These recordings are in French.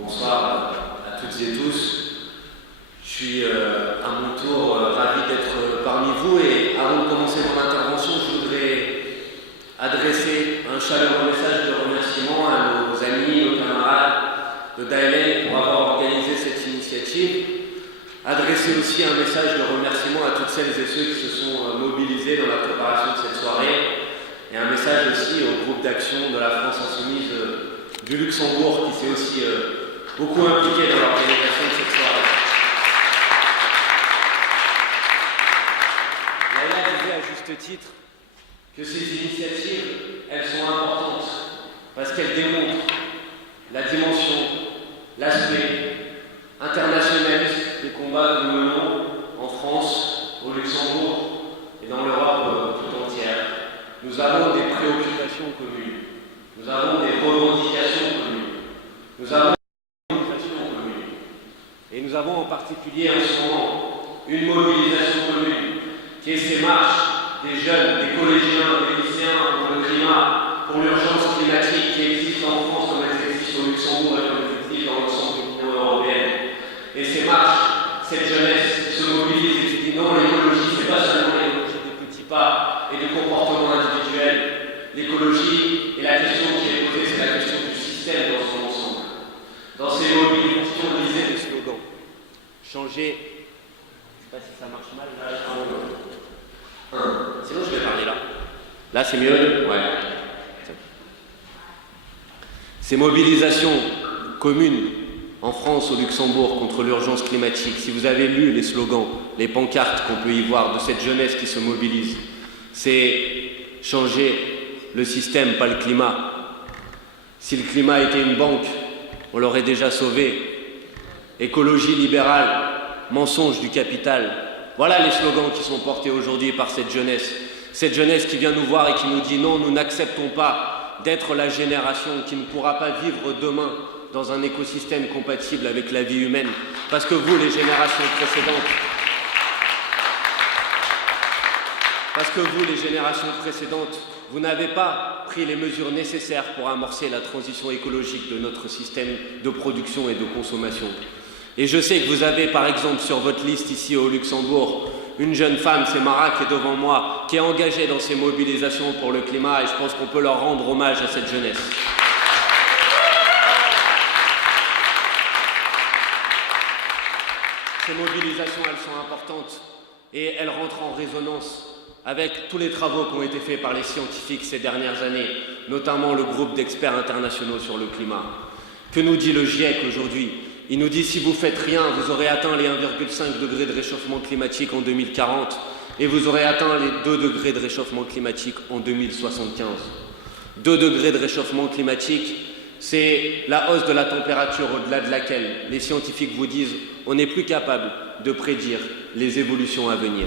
Bonsoir à toutes et tous. Je suis à mon tour ravi d'être parmi vous et avant de commencer mon intervention, je voudrais adresser un chaleureux message de remerciement à nos amis, nos camarades de Daelen pour avoir organisé cette initiative. Adresser aussi un message de remerciement à toutes celles et ceux qui se sont mobilisés dans la préparation de cette soirée et un message aussi au groupe d'action de la France Insoumise du Luxembourg qui s'est aussi beaucoup impliqué dans l'organisation de cette soirée. Laïla disait à juste titre que ces initiatives, elles sont importantes parce qu'elles démontrent la dimension, l'aspect internationaliste des combats que nous menons en France, au Luxembourg et dans l'Europe tout entière. Nous avons des préoccupations communes, nous avons des revendications communes, nous avons des mobilisations communes. Et nous avons en particulier en ce moment une mobilisation commune qui est ces marches des jeunes, des collégiens, des lycéens pour le climat, pour l'urgence climatique qui existe en France comme elles existent au Luxembourg et comme elles existent dans l'ensemble de l'Union européenne. Et ces marches, cette jeunesse qui se mobilise et qui dit non, l'écologie, c'est pas seulement l'écologie des petits pas et des comportements individuels. L'écologie et la question qui est posée, c'est la question du système dans son ensemble. Dans ces mobilisations, on lisait des slogans. Changer. Je ne sais pas si ça marche mal. Là, sinon, je vais parler là. Là, c'est mieux? Ouais. Ces mobilisations communes en France, au Luxembourg, contre l'urgence climatique, si vous avez lu les slogans, les pancartes qu'on peut y voir de cette jeunesse qui se mobilise, c'est changer le système, pas le climat. Si le climat était une banque, on l'aurait déjà sauvé. Écologie libérale, mensonge du capital. Voilà les slogans qui sont portés aujourd'hui par cette jeunesse. Cette jeunesse qui vient nous voir et qui nous dit non, nous n'acceptons pas d'être la génération qui ne pourra pas vivre demain dans un écosystème compatible avec la vie humaine. Parce que vous, les générations précédentes, vous n'avez pas pris les mesures nécessaires pour amorcer la transition écologique de notre système de production et de consommation. Et je sais que vous avez, par exemple, sur votre liste ici au Luxembourg, une jeune femme, c'est Mara qui est devant moi, qui est engagée dans ces mobilisations pour le climat et je pense qu'on peut leur rendre hommage à cette jeunesse. Ces mobilisations, elles sont importantes et elles rentrent en résonance avec tous les travaux qui ont été faits par les scientifiques ces dernières années, notamment le groupe d'experts internationaux sur le climat. Que nous dit le GIEC aujourd'hui ? Il nous dit si vous faites rien, vous aurez atteint les 1,5 degrés de réchauffement climatique en 2040 et vous aurez atteint les 2 degrés de réchauffement climatique en 2075. 2 degrés de réchauffement climatique, c'est la hausse de la température au-delà de laquelle les scientifiques vous disent on n'est plus capable de prédire les évolutions à venir.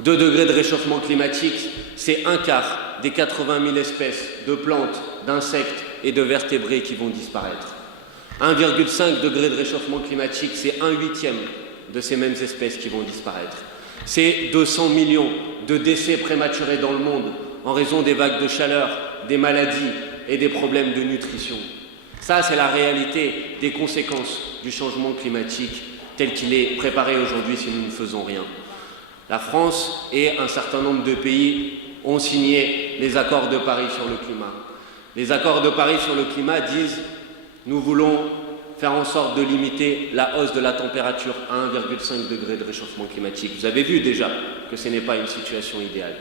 2 degrés de réchauffement climatique, c'est un quart des 80 000 espèces de plantes, d'insectes et de vertébrés qui vont disparaître. 1,5 degré de réchauffement climatique, c'est 1/8 de ces mêmes espèces qui vont disparaître. C'est 200 millions de décès prématurés dans le monde en raison des vagues de chaleur, des maladies et des problèmes de nutrition. Ça, c'est la réalité des conséquences du changement climatique tel qu'il est préparé aujourd'hui si nous ne faisons rien. La France et un certain nombre de pays ont signé les accords de Paris sur le climat. Les accords de Paris sur le climat disent nous voulons faire en sorte de limiter la hausse de la température à 1,5 degré de réchauffement climatique. Vous avez vu déjà que ce n'est pas une situation idéale.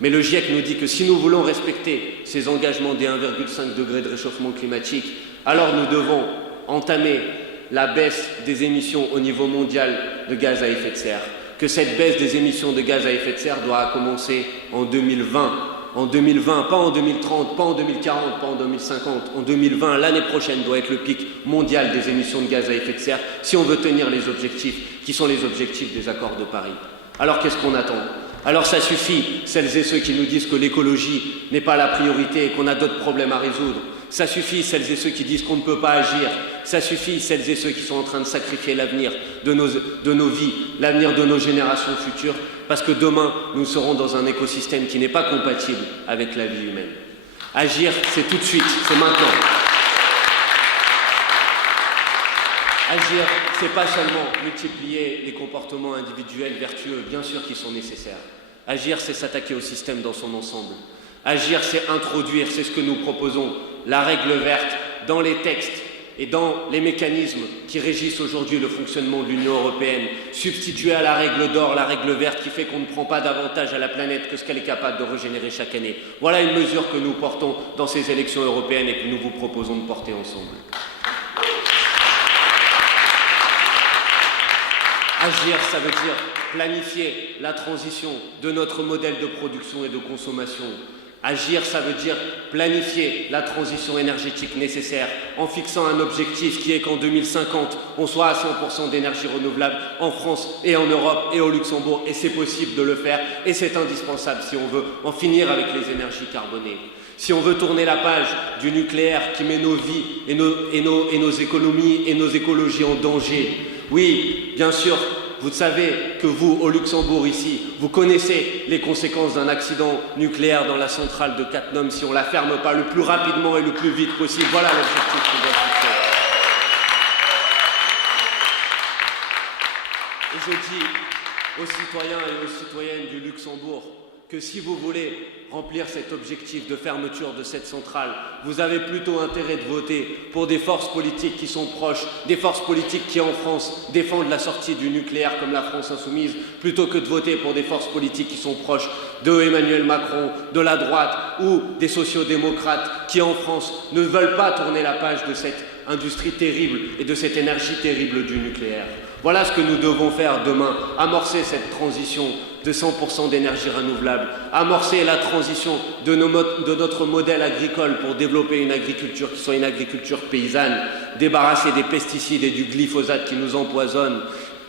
Mais le GIEC nous dit que si nous voulons respecter ces engagements des 1,5 degrés de réchauffement climatique, alors nous devons entamer la baisse des émissions au niveau mondial de gaz à effet de serre. Que cette baisse des émissions de gaz à effet de serre doit commencer en 2020. En 2020, pas en 2030, pas en 2040, pas en 2050. En 2020, l'année prochaine, doit être le pic mondial des émissions de gaz à effet de serre si on veut tenir les objectifs qui sont les objectifs des accords de Paris. Alors qu'est-ce qu'on attend ? Alors ça suffit, celles et ceux qui nous disent que l'écologie n'est pas la priorité et qu'on a d'autres problèmes à résoudre. Ça suffit, celles et ceux qui disent qu'on ne peut pas agir. Ça suffit, celles et ceux qui sont en train de sacrifier l'avenir de nos vies, l'avenir de nos générations futures, parce que demain, nous serons dans un écosystème qui n'est pas compatible avec la vie humaine. Agir, c'est tout de suite, c'est maintenant. Agir, c'est pas seulement multiplier les comportements individuels vertueux, bien sûr qu'ils sont nécessaires. Agir, c'est s'attaquer au système dans son ensemble. Agir, c'est introduire, c'est ce que nous proposons, la règle verte dans les textes et dans les mécanismes qui régissent aujourd'hui le fonctionnement de l'Union européenne, substituer à la règle d'or la règle verte qui fait qu'on ne prend pas davantage à la planète que ce qu'elle est capable de régénérer chaque année. Voilà une mesure que nous portons dans ces élections européennes et que nous vous proposons de porter ensemble. Agir, ça veut dire planifier la transition de notre modèle de production et de consommation. Agir, ça veut dire planifier la transition énergétique nécessaire en fixant un objectif qui est qu'en 2050, on soit à 100% d'énergie renouvelable en France et en Europe et au Luxembourg. Et c'est possible de le faire et c'est indispensable si on veut en finir avec les énergies carbonées. Si on veut tourner la page du nucléaire qui met nos vies et nos économies et nos écologies en danger, oui, bien sûr, vous savez que vous, au Luxembourg, ici, vous connaissez les conséquences d'un accident nucléaire dans la centrale de Cattenom si on ne la ferme pas le plus rapidement et le plus vite possible. Voilà l'objectif qu'on doit fixer. Et je dis aux citoyens et aux citoyennes du Luxembourg que si vous voulez remplir cet objectif de fermeture de cette centrale, vous avez plutôt intérêt de voter pour des forces politiques qui sont proches, des forces politiques qui en France défendent la sortie du nucléaire comme la France insoumise, plutôt que de voter pour des forces politiques qui sont proches de Emmanuel Macron, de la droite ou des sociodémocrates qui en France ne veulent pas tourner la page de cette industrie terrible et de cette énergie terrible du nucléaire. Voilà ce que nous devons faire demain, amorcer cette transition de 100% d'énergie renouvelable, amorcer la transition de notre modèle agricole pour développer une agriculture qui soit une agriculture paysanne, débarrasser des pesticides et du glyphosate qui nous empoisonnent,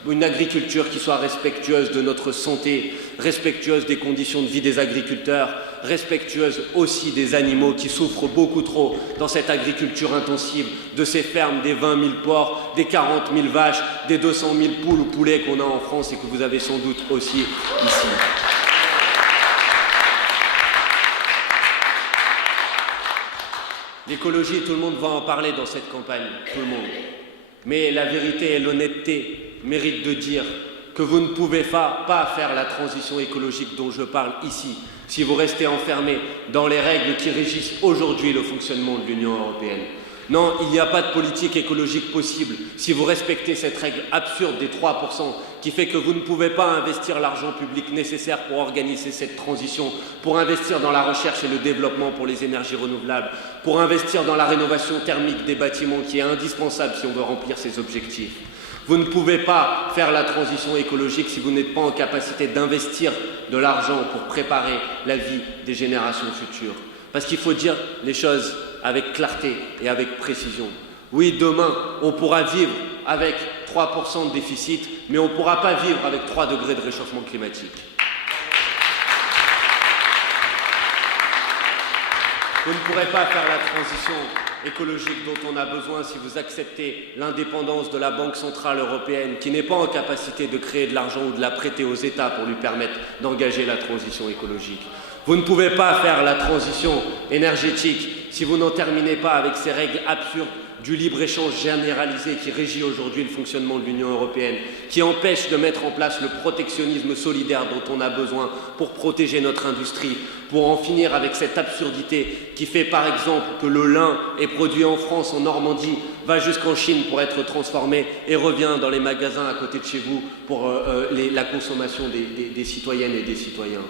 une agriculture qui soit respectueuse de notre santé, respectueuse des conditions de vie des agriculteurs, respectueuse aussi des animaux qui souffrent beaucoup trop dans cette agriculture intensive, de ces fermes des 20 000 porcs, des 40 000 vaches, des 200 000 poules ou poulets qu'on a en France et que vous avez sans doute aussi ici. L'écologie, tout le monde va en parler dans cette campagne, tout le monde. Mais la vérité et l'honnêteté méritent de dire que vous ne pouvez pas faire la transition écologique dont je parle ici si vous restez enfermés dans les règles qui régissent aujourd'hui le fonctionnement de l'Union européenne. Non, il n'y a pas de politique écologique possible si vous respectez cette règle absurde des 3% qui fait que vous ne pouvez pas investir l'argent public nécessaire pour organiser cette transition, pour investir dans la recherche et le développement pour les énergies renouvelables, pour investir dans la rénovation thermique des bâtiments qui est indispensable si on veut remplir ces objectifs. Vous ne pouvez pas faire la transition écologique si vous n'êtes pas en capacité d'investir de l'argent pour préparer la vie des générations futures. Parce qu'il faut dire les choses avec clarté et avec précision. Oui, demain, on pourra vivre avec 3% de déficit, mais on ne pourra pas vivre avec 3 degrés de réchauffement climatique. Vous ne pourrez pas faire la transition écologique dont on a besoin si vous acceptez l'indépendance de la Banque centrale européenne qui n'est pas en capacité de créer de l'argent ou de la prêter aux États pour lui permettre d'engager la transition écologique. Vous ne pouvez pas faire la transition énergétique si vous n'en terminez pas avec ces règles absurdes du libre-échange généralisé qui régit aujourd'hui le fonctionnement de l'Union européenne, qui empêche de mettre en place le protectionnisme solidaire dont on a besoin pour protéger notre industrie, pour en finir avec cette absurdité qui fait par exemple que le lin est produit en France, en Normandie, va jusqu'en Chine pour être transformé et revient dans les magasins à côté de chez vous pour la consommation des citoyennes et des citoyens.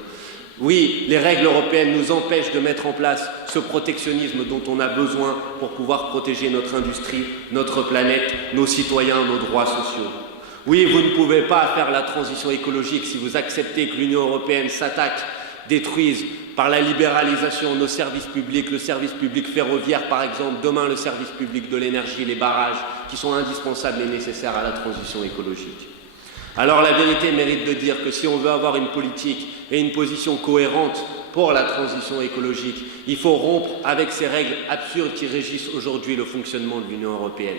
Oui, les règles européennes nous empêchent de mettre en place ce protectionnisme dont on a besoin pour pouvoir protéger notre industrie, notre planète, nos citoyens, nos droits sociaux. Oui, vous ne pouvez pas faire la transition écologique si vous acceptez que l'Union européenne s'attaque, détruise par la libéralisation nos services publics, le service public ferroviaire par exemple, demain le service public de l'énergie, les barrages qui sont indispensables et nécessaires à la transition écologique. Alors la vérité mérite de dire que si on veut avoir une politique et une position cohérente pour la transition écologique, il faut rompre avec ces règles absurdes qui régissent aujourd'hui le fonctionnement de l'Union européenne.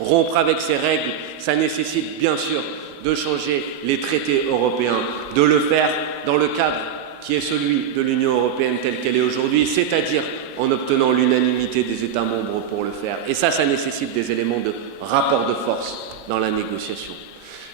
Rompre avec ces règles, ça nécessite bien sûr de changer les traités européens, de le faire dans le cadre qui est celui de l'Union européenne telle qu'elle est aujourd'hui, c'est-à-dire en obtenant l'unanimité des États membres pour le faire. Et ça nécessite des éléments de rapport de force dans la négociation.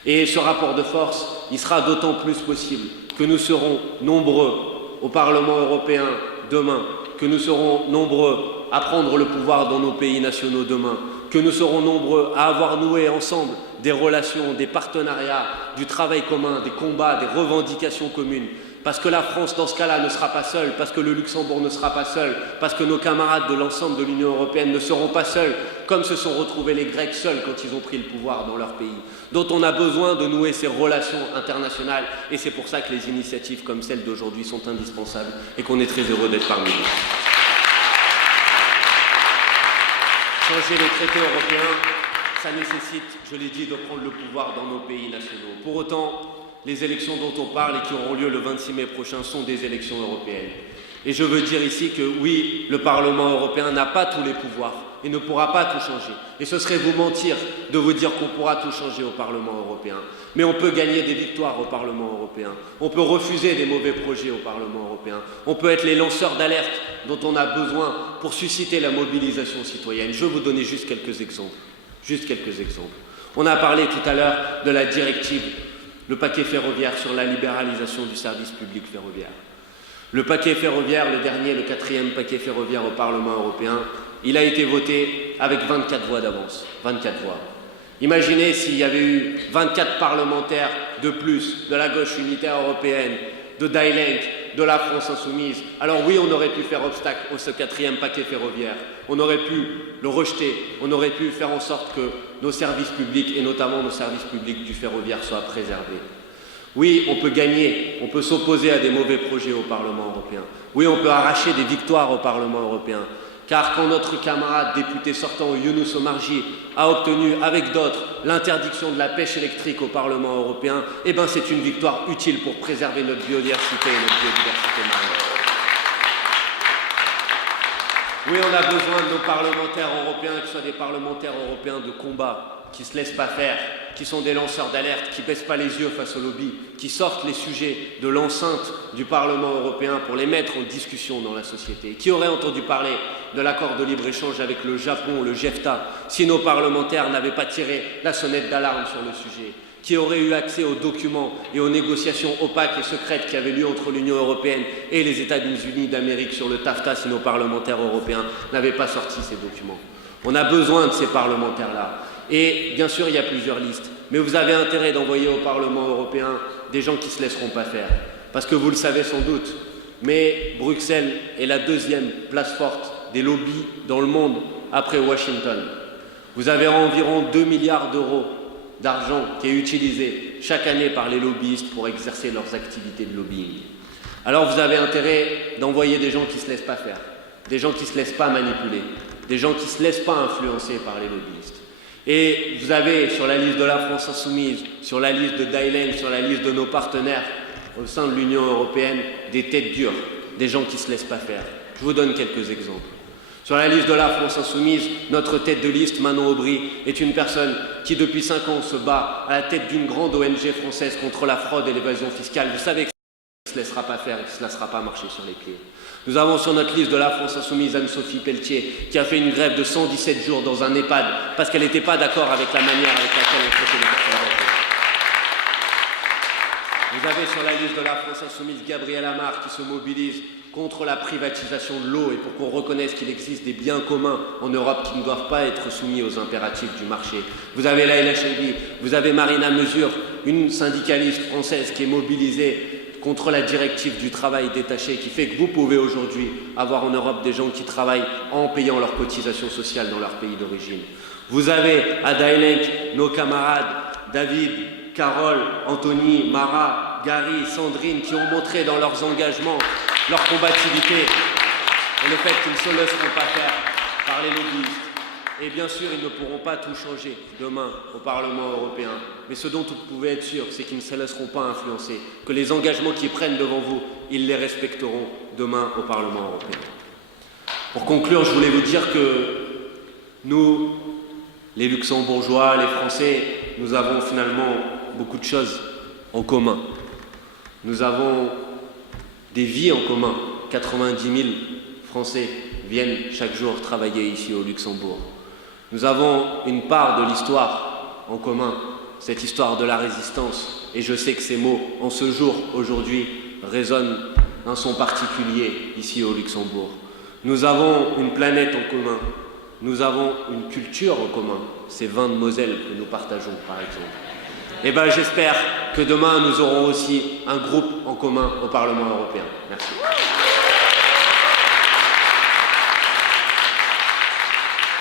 Et ce rapport de force, il sera d'autant plus possible que nous serons nombreux au Parlement européen demain, que nous serons nombreux à prendre le pouvoir dans nos pays nationaux demain, que nous serons nombreux à avoir noué ensemble des relations, des partenariats, du travail commun, des combats, des revendications communes. Parce que la France, dans ce cas-là, ne sera pas seule, parce que le Luxembourg ne sera pas seul, parce que nos camarades de l'ensemble de l'Union européenne ne seront pas seuls, comme se sont retrouvés les Grecs seuls quand ils ont pris le pouvoir dans leur pays, dont on a besoin de nouer ces relations internationales. Et c'est pour ça que les initiatives comme celle d'aujourd'hui sont indispensables et qu'on est très heureux d'être parmi nous. Changer les traités européens, ça nécessite, je l'ai dit, de prendre le pouvoir dans nos pays nationaux. Pour autant, les élections dont on parle et qui auront lieu le 26 mai prochain sont des élections européennes. Et je veux dire ici que oui, le Parlement européen n'a pas tous les pouvoirs et ne pourra pas tout changer. Et ce serait vous mentir de vous dire qu'on pourra tout changer au Parlement européen. Mais on peut gagner des victoires au Parlement européen. On peut refuser des mauvais projets au Parlement européen. On peut être les lanceurs d'alerte dont on a besoin pour susciter la mobilisation citoyenne. Je vais vous donner juste quelques exemples. On a parlé tout à l'heure de la directive, le paquet ferroviaire sur la libéralisation du service public ferroviaire. Le paquet ferroviaire, le dernier, le 4e paquet ferroviaire au Parlement européen, il a été voté avec 24 voix d'avance. 24 voix. Imaginez s'il y avait eu 24 parlementaires de plus de la gauche unitaire européenne, de Die Linke, de la France insoumise. Alors oui, on aurait pu faire obstacle à ce 4e paquet ferroviaire. On aurait pu le rejeter. On aurait pu faire en sorte que nos services publics, et notamment nos services publics du ferroviaire, soient préservés. Oui, on peut gagner, on peut s'opposer à des mauvais projets au Parlement européen. Oui, on peut arracher des victoires au Parlement européen. Car quand notre camarade député sortant, Younous Omarjee, a obtenu, avec d'autres, l'interdiction de la pêche électrique au Parlement européen, eh bien c'est une victoire utile pour préserver notre biodiversité et notre biodiversité marine. Oui, on a besoin de nos parlementaires européens qui soient des parlementaires européens de combat, qui ne se laissent pas faire, qui sont des lanceurs d'alerte, qui ne baissent pas les yeux face au lobby, qui sortent les sujets de l'enceinte du Parlement européen pour les mettre en discussion dans la société. Qui aurait entendu parler de l'accord de libre-échange avec le Japon, le JEFTA, si nos parlementaires n'avaient pas tiré la sonnette d'alarme sur le sujet? Qui aurait eu accès aux documents et aux négociations opaques et secrètes qui avaient lieu entre l'Union européenne et les États-Unis d'Amérique sur le TAFTA si nos parlementaires européens n'avaient pas sorti ces documents? On a besoin de ces parlementaires-là. Et bien sûr, il y a plusieurs listes. Mais vous avez intérêt d'envoyer au Parlement européen des gens qui ne se laisseront pas faire. Parce que vous le savez sans doute, mais Bruxelles est la 2e place forte des lobbies dans le monde après Washington. Vous avez environ 2 milliards d'euros d'argent qui est utilisé chaque année par les lobbyistes pour exercer leurs activités de lobbying. Alors vous avez intérêt d'envoyer des gens qui ne se laissent pas faire, des gens qui ne se laissent pas manipuler, des gens qui ne se laissent pas influencer par les lobbyistes. Et vous avez sur la liste de la France insoumise, sur la liste de Die Linke, sur la liste de nos partenaires au sein de l'Union européenne, des têtes dures, des gens qui ne se laissent pas faire. Je vous donne quelques exemples. Sur la liste de la France insoumise, notre tête de liste, Manon Aubry, est une personne qui depuis 5 ans se bat à la tête d'une grande ONG française contre la fraude et l'évasion fiscale. Vous savez que ça ne se laissera pas faire et que ça ne se laissera pas marcher sur les pieds. Nous avons sur notre liste de la France insoumise Anne-Sophie Pelletier, qui a fait une grève de 117 jours dans un EHPAD parce qu'elle n'était pas d'accord avec la manière avec laquelle on traitait les personnes âgées. Vous avez sur la liste de la France insoumise Gabriel Amar qui se mobilise contre la privatisation de l'eau et pour qu'on reconnaisse qu'il existe des biens communs en Europe qui ne doivent pas être soumis aux impératifs du marché. Vous avez Laïla Chaibi, vous avez Marina Mesure, une syndicaliste française qui est mobilisée contre la directive du travail détaché qui fait que vous pouvez aujourd'hui avoir en Europe des gens qui travaillent en payant leurs cotisations sociales dans leur pays d'origine. Vous avez à Die Linke nos camarades David, Carole, Anthony, Mara, Gary, Sandrine qui ont montré dans leurs engagements leur combativité et le fait qu'ils ne se laisseront pas faire par les lobbyistes. Et bien sûr, ils ne pourront pas tout changer demain au Parlement européen. Mais ce dont vous pouvez être sûr, c'est qu'ils ne se laisseront pas influencer, que les engagements qu'ils prennent devant vous, ils les respecteront demain au Parlement européen. Pour conclure, je voulais vous dire que nous, les Luxembourgeois, les Français, nous avons finalement beaucoup de choses en commun. Nous avons des vies en commun, 90 000 Français viennent chaque jour travailler ici au Luxembourg. Nous avons une part de l'histoire en commun, cette histoire de la résistance, et je sais que ces mots, en ce jour, aujourd'hui, résonnent d'un son particulier ici au Luxembourg. Nous avons une planète en commun, nous avons une culture en commun, ces vins de Moselle que nous partageons par exemple. Et j'espère que demain nous aurons aussi un groupe en commun au Parlement européen. Merci.